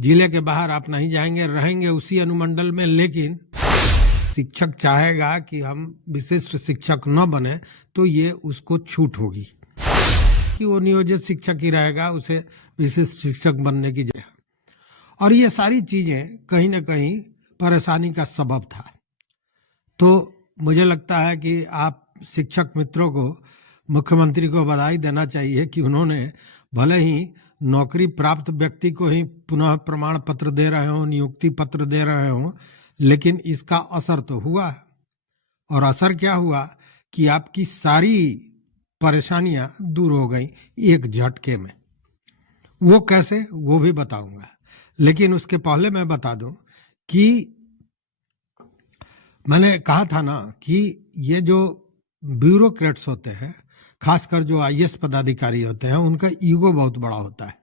जिले के बाहर आप नहीं जाएंगे, रहेंगे उसी अनुमंडल में, लेकिन शिक्षक चाहेगा कि हम विशिष्ट शिक्षक न बने तो ये उसको छूट होगी कि वो नियोजित शिक्षक ही रहेगा, उसे विशिष्ट शिक्षक बनने की जगह। और ये सारी चीजें कहीं ना कहीं परेशानी का सबब था। तो मुझे लगता है कि आप शिक्षक मित्रों को, मुख्यमंत्री को बधाई देना चाहिए कि उन्होंने भले ही नौकरी प्राप्त व्यक्ति को ही पुनः प्रमाण पत्र दे रहे हो, नियुक्ति पत्र दे रहे हो, लेकिन इसका असर तो हुआ। और असर क्या हुआ कि आपकी सारी परेशानियां दूर हो गई एक झटके में। वो कैसे, वो भी बताऊंगा, लेकिन उसके पहले मैं बता दूं कि मैंने कहा था ना कि ये जो ब्यूरोक्रेट्स होते हैं, खासकर जो आईएएस पदाधिकारी होते हैं, उनका ईगो बहुत बड़ा होता है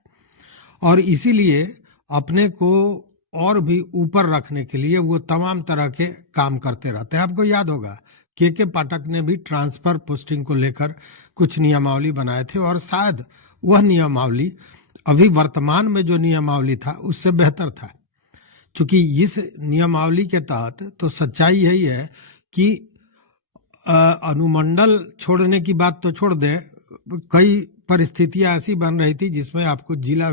और इसीलिए अपने को और भी ऊपर रखने के लिए वो तमाम तरह के काम करते रहते हैं। आपको याद होगा के पाठक ने भी ट्रांसफर पोस्टिंग को लेकर कुछ नियमावली बनाए थे और शायद वह नियमावली अभी वर्तमान में जो नियमावली था उससे बेहतर था, क्योंकि इस नियमावली के तहत तो सच्चाई यही है कि अनुमंडल छोड़ने की बात तो छोड़ दें, कई परिस्थितियां ऐसी बन रही थी जिसमें आपको जिला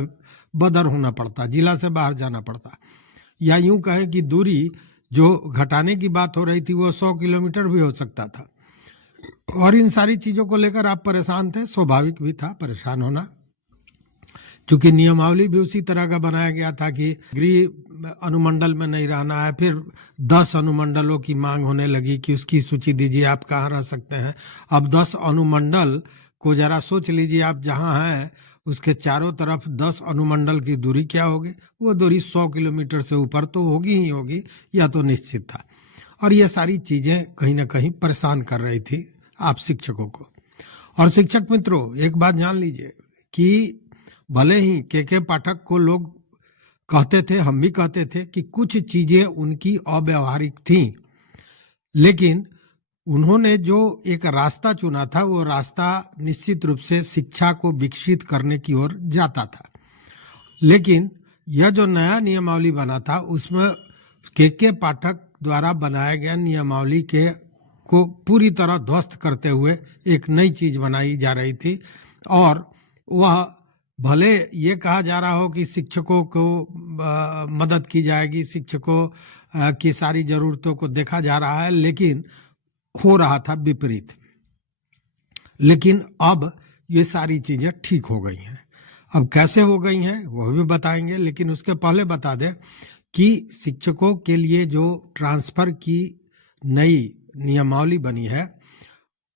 बदर होना पड़ता, जिला से बाहर जाना पड़ता, या यूं कहें कि दूरी जो घटाने की बात हो रही थी वो 100 किलोमीटर भी हो सकता था। और इन सारी चीजों को लेकर आप परेशान थे, स्वाभाविक भी था परेशान होना, क्योंकि नियमावली भी उसी तरह का बनाया गया था कि गृह अनुमंडल में नहीं रहना है। फिर 10 अनुमंडलों की मांग होने लगी कि उसकी सूची दीजिए, आप कहाँ रह सकते हैं। अब 10 अनुमंडल को जरा सोच लीजिए, आप जहाँ हैं उसके चारों तरफ 10 अनुमंडल की दूरी क्या होगी? वो दूरी 100 किलोमीटर से ऊपर तो होगी ही होगी, या तो निश्चित था। और ये सारी चीजें कहीं ना कहीं परेशान कर रही थी आप शिक्षकों को। और शिक्षक मित्रों, एक बात जान लीजिए कि भले ही के पाठक को लोग कहते थे, हम भी कहते थे कि कुछ चीजें उनकी अव्यावहारिक थीं, लेकिन उन्होंने जो एक रास्ता चुना था वो रास्ता निश्चित रूप से शिक्षा को विकसित करने की ओर जाता था। लेकिन यह जो नया नियमावली बना था उसमें के पाठक द्वारा बनाया गया नियमावली के को पूरी तरह ध्वस्त करते हुए एक नई चीज बनाई जा रही थी। और वह भले ये कहा जा रहा हो कि शिक्षकों को मदद की जाएगी, शिक्षकों की सारी जरूरतों को देखा जा रहा है, लेकिन हो रहा था विपरीत। लेकिन अब ये सारी चीजें ठीक हो गई हैं। अब कैसे हो गई हैं वो भी बताएंगे, लेकिन उसके पहले बता दें कि शिक्षकों के लिए जो ट्रांसफर की नई नियमावली बनी है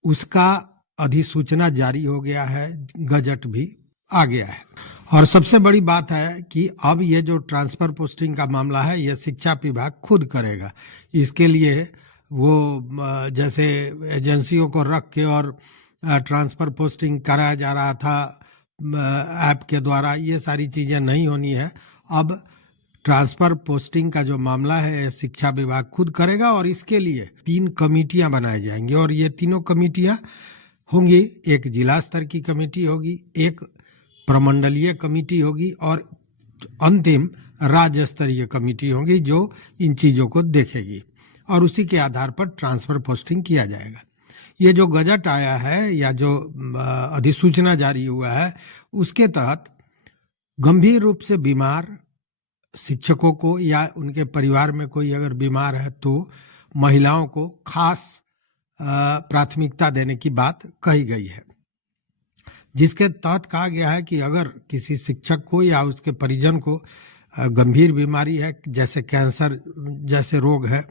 उसका अधिसूचना जारी हो गया है, गजट भी आ गया है। और सबसे बड़ी बात है कि अब ये जो ट्रांसफर पोस्टिंग का मामला है ये शिक्षा विभाग खुद करेगा। इसके लिए वो जैसे एजेंसियों को रख के और ट्रांसफर पोस्टिंग कराया जा रहा था ऐप के द्वारा, ये सारी चीजें नहीं होनी है। अब ट्रांसफर पोस्टिंग का जो मामला है शिक्षा विभाग खुद करेगा और इसके लिए 3 कमेटियां बनाई जाएंगी। और ये तीनों कमेटियां होंगी, एक जिला स्तर की कमेटी होगी, एक प्रमंडलीय कमेटी होगी और अंतिम राज्य स्तरीय कमेटी होगी जो इन चीजों को देखेगी और उसी के आधार पर ट्रांसफर पोस्टिंग किया जाएगा। ये जो गजट आया है या जो अधिसूचना जारी हुआ है उसके तहत गंभीर रूप से बीमार शिक्षकों को या उनके परिवार में कोई अगर बीमार है तो महिलाओं को खास प्राथमिकता देने की बात कही गई है, जिसके तहत कहा गया है कि अगर किसी शिक्षक को या उसके परिजन को गंभीर बीमारी है जैसे कैंसर जैसे रोग है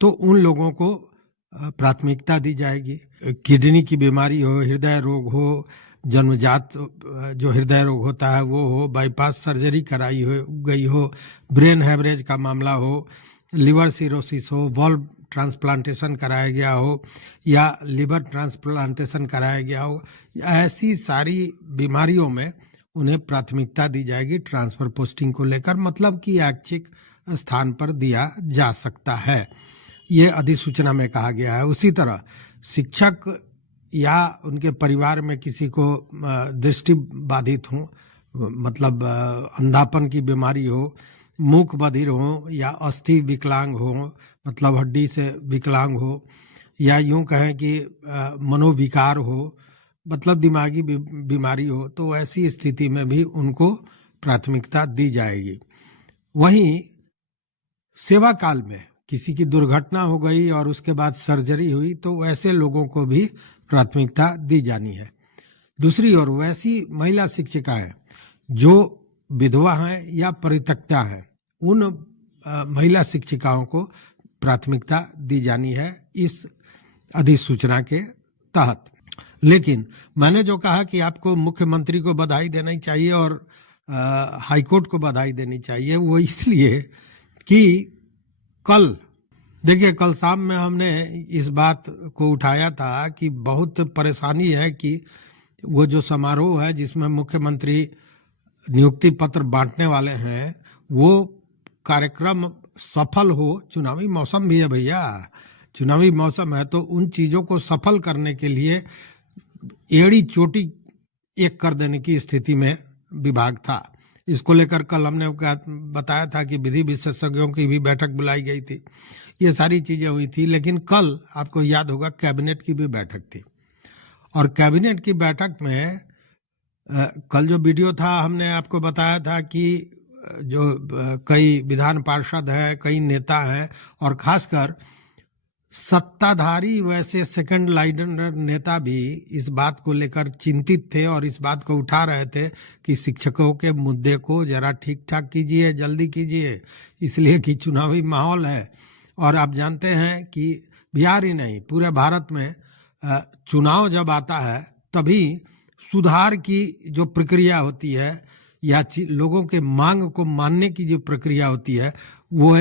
तो उन लोगों को प्राथमिकता दी जाएगी। किडनी की बीमारी हो, हृदय रोग हो, जन्मजात जो हृदय रोग होता है वो हो, बाईपास सर्जरी कराई हो गई हो, ब्रेन हैमरेज का मामला हो, लिवर सिरोसिस हो, वॉल्व ट्रांसप्लांटेशन कराया गया हो या लिवर ट्रांसप्लांटेशन कराया गया हो, ऐसी सारी बीमारियों में उन्हें प्राथमिकता दी जाएगी ट्रांसफर पोस्टिंग को लेकर, मतलब कि ऐच्छिक स्थान पर दिया जा सकता है, ये अधिसूचना में कहा गया है। उसी तरह शिक्षक या उनके परिवार में किसी को दृष्टि बाधित हो, मतलब अंधापन की बीमारी हो मूक बधिर हो या अस्थि विकलांग हो, मतलब हड्डी से विकलांग हो, या यूं कहें कि मनोविकार हो, मतलब दिमागी बीमारी हो, तो ऐसी स्थिति में भी उनको प्राथमिकता दी जाएगी। वहीं सेवा काल में किसी की दुर्घटना हो गई और उसके बाद सर्जरी हुई तो वैसे लोगों को भी प्राथमिकता दी जानी है। दूसरी ओर वैसी महिला शिक्षिकाएं जो विधवा हैं या परित्यक्ता हैं, उन महिला शिक्षिकाओं को प्राथमिकता दी जानी है इस अधिसूचना के तहत। लेकिन मैंने जो कहा कि आपको मुख्यमंत्री को बधाई देनी चाहिए और हाईकोर्ट को बधाई देनी चाहिए, वो इसलिए कि कल देखिए, कल शाम में हमने इस बात को उठाया था कि बहुत परेशानी है कि वो जो समारोह है जिसमें मुख्यमंत्री नियुक्ति पत्र बांटने वाले हैं, वो कार्यक्रम सफल हो। चुनावी मौसम भी है भैया, चुनावी मौसम है, तो उन चीजों को सफल करने के लिए एड़ी चोटी एक कर देने की स्थिति में विभाग था। इसको लेकर कल हमने बताया था कि विधि विशेषज्ञों की भी बैठक बुलाई गई थी, ये सारी चीजें हुई थी। लेकिन कल आपको याद होगा कैबिनेट की भी बैठक थी, और कैबिनेट की बैठक में कल जो वीडियो था हमने आपको बताया था कि जो कई विधान पार्षद हैं, कई नेता हैं, और खासकर सत्ताधारी वैसे सेकंड लाइनर नेता भी इस बात को लेकर चिंतित थे और इस बात को उठा रहे थे कि शिक्षकों के मुद्दे को जरा ठीक ठाक कीजिए, जल्दी कीजिए, इसलिए कि चुनावी माहौल है। और आप जानते हैं कि बिहार ही नहीं, पूरे भारत में चुनाव जब आता है तभी सुधार की जो प्रक्रिया होती है या लोगों के मांग को मानने की जो प्रक्रिया होती है वो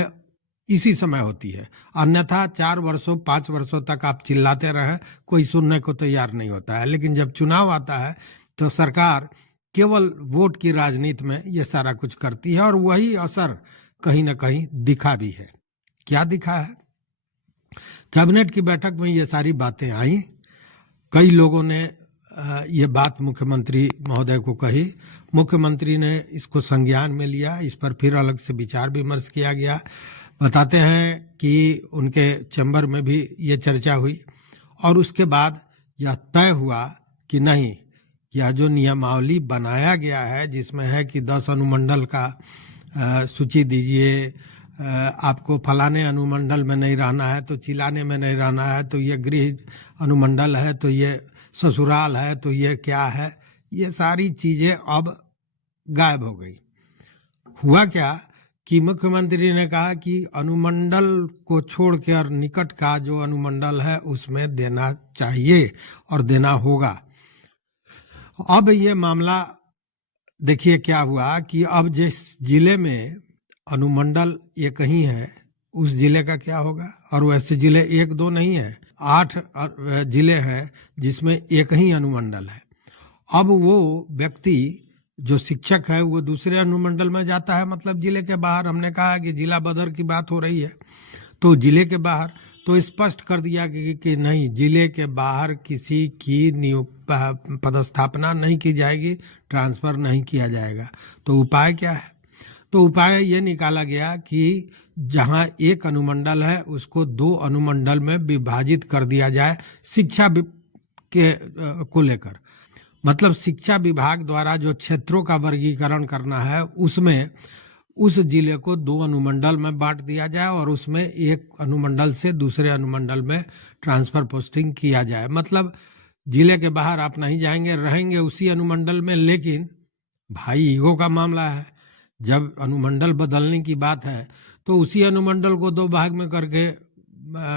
इसी समय होती है। अन्यथा 4 वर्षों 5 वर्षों तक आप चिल्लाते रहें, कोई सुनने को तैयार नहीं होता है। लेकिन जब चुनाव आता है तो सरकार केवल वोट की राजनीति में ये सारा कुछ करती है, और वही असर कहीं ना कहीं दिखा भी है। क्या दिखा है? कैबिनेट की बैठक में ये सारी बातें आई, कई लोगों ने ये बात मुख्यमंत्री महोदय को कही, मुख्यमंत्री ने इसको संज्ञान में लिया, इस पर फिर अलग से विचार विमर्श किया गया। बताते हैं कि उनके चैम्बर में भी ये चर्चा हुई और उसके बाद यह तय हुआ कि नहीं, यह जो नियमावली बनाया गया है जिसमें है कि 10 अनुमंडल का सूची दीजिए, आपको फलाने अनुमंडल में नहीं रहना है तो चिलाने में नहीं रहना है, तो ये गृह अनुमंडल है तो ये ससुराल है तो ये क्या है, ये सारी चीजें अब गायब हो गई। हुआ क्या कि मुख्यमंत्री ने कहा कि अनुमंडल को छोड़कर निकट का जो अनुमंडल है उसमें देना चाहिए और देना होगा। अब ये मामला देखिए क्या हुआ कि अब जिस जिले में अनुमंडल ये कहीं है उस जिले का क्या होगा। और वैसे जिले 1-2 नहीं है, 8 जिले हैं जिसमें एक ही अनुमंडल है। अब वो व्यक्ति जो शिक्षक है वो दूसरे अनुमंडल में जाता है, मतलब जिले के बाहर। हमने कहा कि जिला बदर की बात हो रही है तो जिले के बाहर, तो स्पष्ट कर दिया कि नहीं, जिले के बाहर किसी की पदस्थापना नहीं की जाएगी, ट्रांसफर नहीं किया जाएगा। तो उपाय क्या है? तो उपाय ये निकाला गया कि जहां एक अनुमंडल है उसको 2 अनुमंडल में विभाजित कर दिया जाए शिक्षा के को लेकर। मतलब शिक्षा विभाग द्वारा जो क्षेत्रों का वर्गीकरण करना है उसमें उस जिले को 2 अनुमंडल में बांट दिया जाए और उसमें एक अनुमंडल से दूसरे अनुमंडल में ट्रांसफर पोस्टिंग किया जाए। मतलब जिले के बाहर आप नहीं जाएंगे, रहेंगे उसी अनुमंडल में। लेकिन भाई ईगो का मामला है, जब अनुमंडल बदलने की बात है तो उसी अनुमंडल को 2 भाग में करके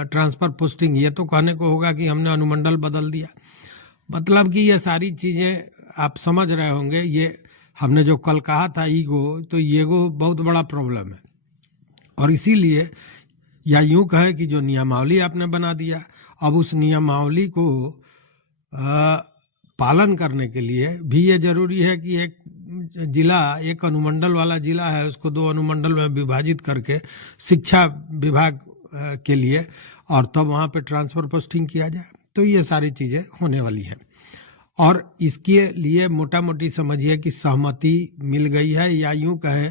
ट्रांसफर पोस्टिंग, ये तो कहने को होगा कि हमने अनुमंडल बदल दिया। मतलब कि ये सारी चीजें आप समझ रहे होंगे। ये हमने जो कल कहा था ईगो, तो ईगो बहुत बड़ा प्रॉब्लम है। और इसीलिए या यूं कहे कि जो नियमावली आपने बना दिया, अब उस नियमावली को पालन करने के लिए भी ये जरूरी है कि एक जिला, एक अनुमंडल वाला जिला है उसको 2 अनुमंडल में विभाजित करके शिक्षा विभाग के लिए, और तब वहां पे ट्रांसफर पोस्टिंग किया जाए। तो ये सारी चीजें होने वाली हैं और इसके लिए मोटा मोटी समझिए कि सहमति मिल गई है, या यूं कहे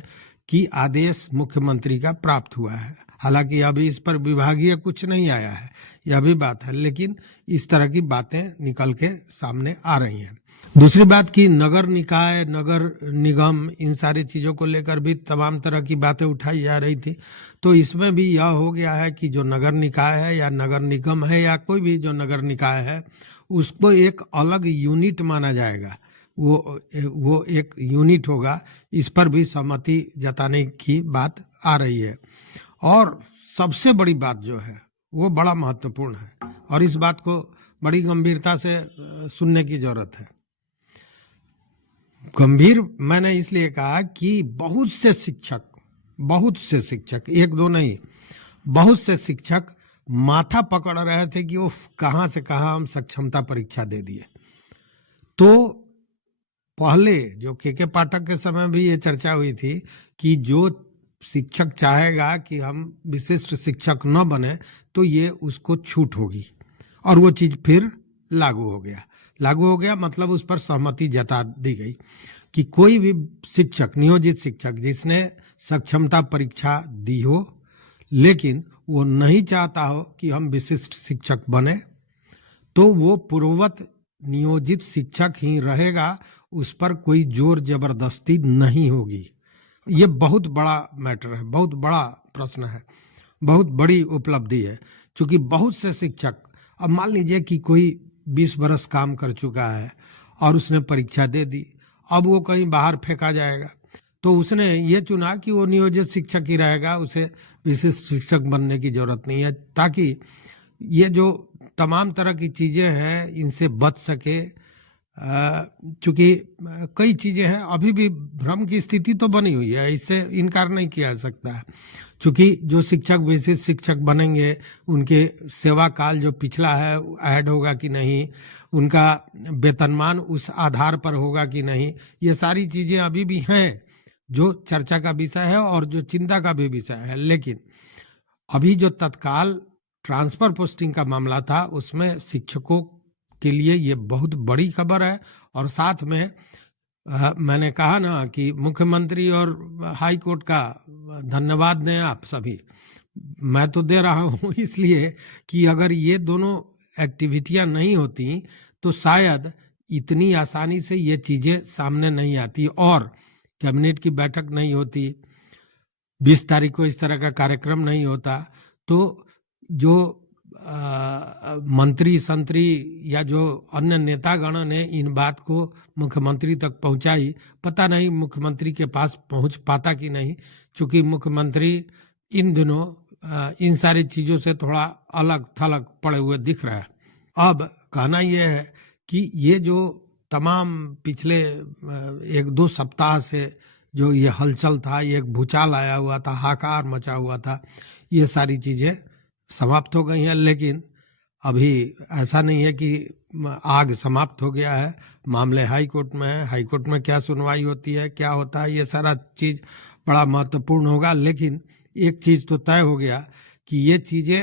की आदेश मुख्यमंत्री का प्राप्त हुआ है। हालांकि अभी इस पर विभागीय कुछ नहीं आया है, यह भी बात है, लेकिन इस तरह की बातें निकल के सामने आ रही हैं। दूसरी बात कि नगर निकाय, नगर निगम, इन सारी चीजों को लेकर भी तमाम तरह की बातें उठाई जा रही थी। तो इसमें भी यह हो गया है कि जो नगर निकाय है या नगर निगम है या कोई भी जो नगर निकाय है, उसको एक अलग यूनिट माना जाएगा, वो एक यूनिट होगा। इस पर भी सहमति जताने की बात आ रही है। और सबसे बड़ी बात जो है वो बड़ा महत्वपूर्ण है और इस बात को बड़ी गंभीरता से सुनने की जरूरत है। गंभीर मैंने इसलिए कहा कि बहुत से शिक्षक, एक दो नहीं, बहुत से शिक्षक माथा पकड़ रहे थे कि वो कहां से कहां हम सक्षमता परीक्षा दे दिए। तो पहले जो के पाठक के समय भी ये चर्चा हुई थी कि जो शिक्षक चाहेगा कि हम विशिष्ट शिक्षक न बने तो ये उसको छूट होगी, और वो चीज फिर लागू हो गया। मतलब उस पर सहमति जता दी गई कि कोई भी शिक्षक, नियोजित शिक्षक जिसने सक्षमता परीक्षा दी हो लेकिन वो नहीं चाहता हो कि हम विशिष्ट शिक्षक बने, तो वो पूर्ववत नियोजित शिक्षक ही रहेगा, उस पर कोई जोर जबरदस्ती नहीं होगी। ये बहुत बड़ा मैटर है, बहुत बड़ा प्रश्न है, बहुत बड़ी उपलब्धि है। क्योंकि बहुत से शिक्षक, अब मान लीजिए कि कोई 20 बरस काम कर चुका है और उसने परीक्षा दे दी, अब वो कहीं बाहर फेंका जाएगा, तो उसने ये चुना कि वो नियोजित शिक्षक ही रहेगा, उसे विशिष्ट शिक्षक बनने की जरूरत नहीं है, ताकि ये जो तमाम तरह की चीजें हैं इनसे बच सके। चूंकि कई चीजें हैं, अभी भी भ्रम की स्थिति तो बनी हुई है, इससे इनकार नहीं किया जा सकता है। चूंकि जो शिक्षक विशिष्ट शिक्षक बनेंगे उनके सेवा काल जो पिछला है ऐड होगा कि नहीं, उनका वेतनमान उस आधार पर होगा कि नहीं, ये सारी चीजें अभी भी हैं जो चर्चा का विषय है और जो चिंता का भी विषय है। लेकिन अभी जो तत्काल ट्रांसफर पोस्टिंग का मामला था उसमें शिक्षकों के लिए ये बहुत बड़ी खबर है। और साथ में मैंने कहा ना कि मुख्यमंत्री और हाई कोर्ट का धन्यवाद दें आप सभी, मैं तो दे रहा हूं इसलिए कि अगर ये दोनों एक्टिविटियां नहीं होती तो शायद इतनी आसानी से ये चीजें सामने नहीं आती और कैबिनेट की बैठक नहीं होती, 20 तारीख को इस तरह का कार्यक्रम नहीं होता, तो जो मंत्री संतरी या जो अन्य नेतागण ने इन बात को मुख्यमंत्री तक पहुंचाई, पता नहीं मुख्यमंत्री के पास पहुंच पाता कि नहीं, क्योंकि मुख्यमंत्री इन दिनों इन सारी चीजों से थोड़ा अलग थलग पड़े हुए दिख रहा है। अब कहना यह है कि ये जो तमाम पिछले 1-2 सप्ताह से जो ये हलचल था, ये एक भूचाल आया हुआ था, हाहाकार मचा हुआ था, ये सारी चीजें समाप्त हो गई हैं। लेकिन अभी ऐसा नहीं है कि आग समाप्त हो गया है, मामले हाई कोर्ट में है, हाई कोर्ट में क्या सुनवाई होती है, क्या होता है, ये सारा चीज बड़ा महत्वपूर्ण होगा। लेकिन एक चीज तो तय हो गया कि ये चीजें